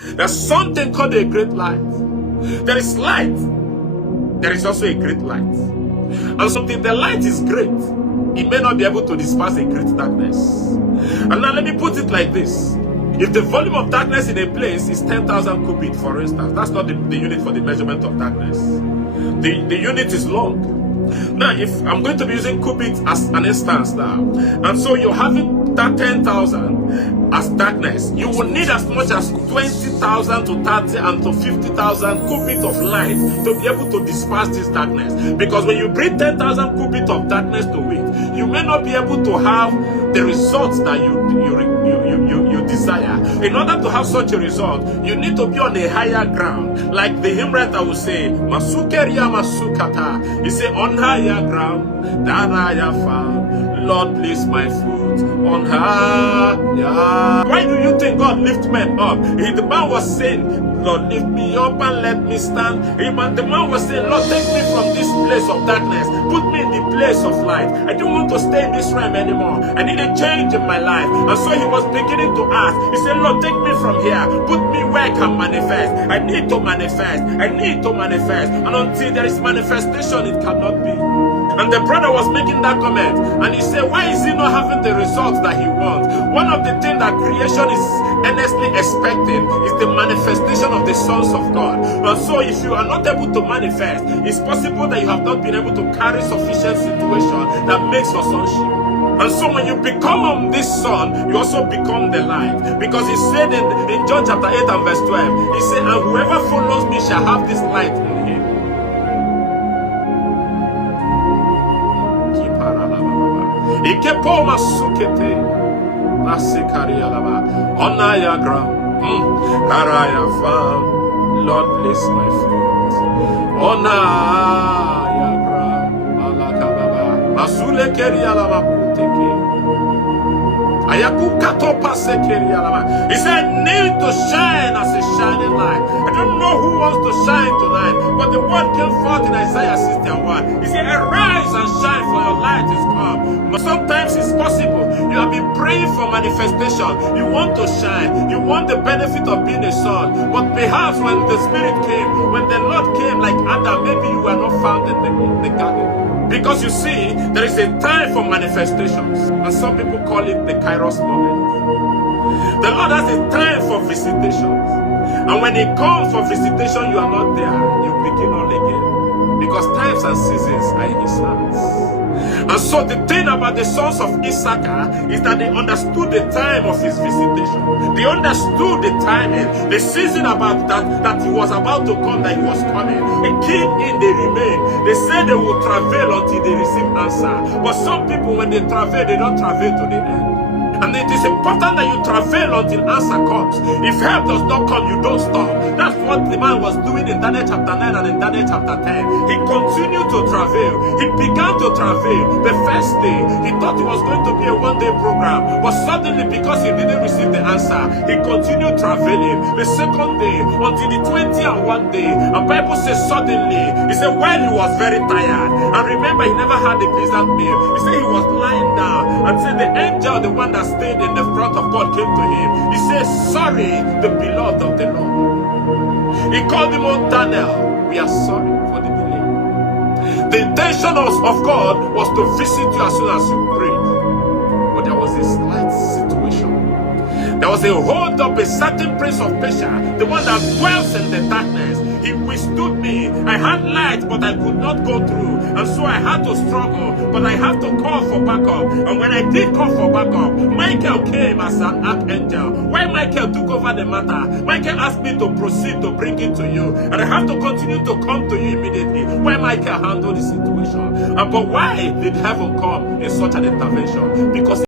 There's something called a great light. There is light. There is also a great light. And something, the light is great. It may not be able to disperse a great darkness. And now let me put it like this. If the volume of darkness in a place is 10,000 cubits, for instance, that's not the unit for the measurement of darkness. The unit is long. Now, if I'm going to be using cubits as an instance now, and so you're having that 10,000 as darkness, you will need as much as 20,000 to 30 and to 50,000 cubits of light to be able to disperse this darkness. Because when you bring 10,000 cubits of darkness to it, you may not be able to have the results that you desire. In order to have such a result, you need to be on a higher ground. Like the hymn writer will say, Masukeria Masukata. He say, on higher ground that I have found, Lord, place my foot on higher. Why do you think God lift men up? The man was saying, Lord, lift me up and let me stand. The man was saying, Lord, take me from this place of darkness. Put me in the place of light. I don't want to stay in this realm anymore. I need a change in my life. And so he was beginning to ask. He said, Lord, take me from here. Put me where I can manifest. I need to manifest. I need to manifest. And until there is manifestation, it cannot be. And the brother was making that comment. And he said, why is he not having the results that he wants? One of the things that creation is earnestly expecting is the manifestation of the sons of God. And so if you are not able to manifest, it's possible that you have not been able to carry sufficient situation that makes for sonship. And so when you become this son, you also become the light. Because he said in John chapter 8 and verse 12, he said, and whoever follows me shall have this light in him. Ikepoma sukete Nasikaria lava Onaya ground Karaya found Lord bless my foot Onaya ground Alakababa Masule keria lava puteke Ayaku katopa sekeria lava. He said, need to shine as a shining light. I don't know who wants to shine tonight, but the word came forth in Isaiah 61. He said, arise and shine, for your light is come. But sometimes it's possible. You have been praying for manifestation. You want to shine. You want the benefit of being a son. But perhaps when the Spirit came, when the Lord came like Adam, maybe you were not found in the garden. Because you see, there is a time for manifestations. And some people call it the Kairos moment. The Lord has a time for visitations. And when He comes for visitation, you are not there. You begin all again. Because times and seasons are in His hands. And so the thing about the sons of Issachar is that they understood the time of his visitation. They understood the timing, the season about that he was about to come, that he was coming. They came in, they remained. They said they will travel until they receive answer. But some people, when they travel, they don't travel to the end. And it is important that you travel until answer comes. If help does not come, you don't stop. That's what the man was doing in Daniel chapter 9 and in Daniel chapter 10. He continued to travel. He began to travel. The first day, he thought it was going to be a one-day program. But suddenly, because he didn't receive the answer, he continued traveling. The second day, until the 21 day. And Bible says suddenly, he said, while he was very tired. And remember, he never had a pleasant meal. He said he was lying down. And said the angel, the one that stayed in the front of God, came to him. He says, sorry, the beloved of the Lord. He called him on Daniel. We are sorry for the delay. The intention of God was to visit you as soon as you prayed. But there was a slight situation. There was a hold up, a certain prince of Persia, the one that dwells in the darkness. He withstood me. I had light, but I could not go through. And so I had to struggle, but I had to call for backup. And when I did call for backup, Michael came as an archangel. When Michael took over the matter, Michael asked me to proceed to bring it to you. And I have to continue to come to you immediately. When Michael handled the situation. But why did heaven come in such an intervention? Because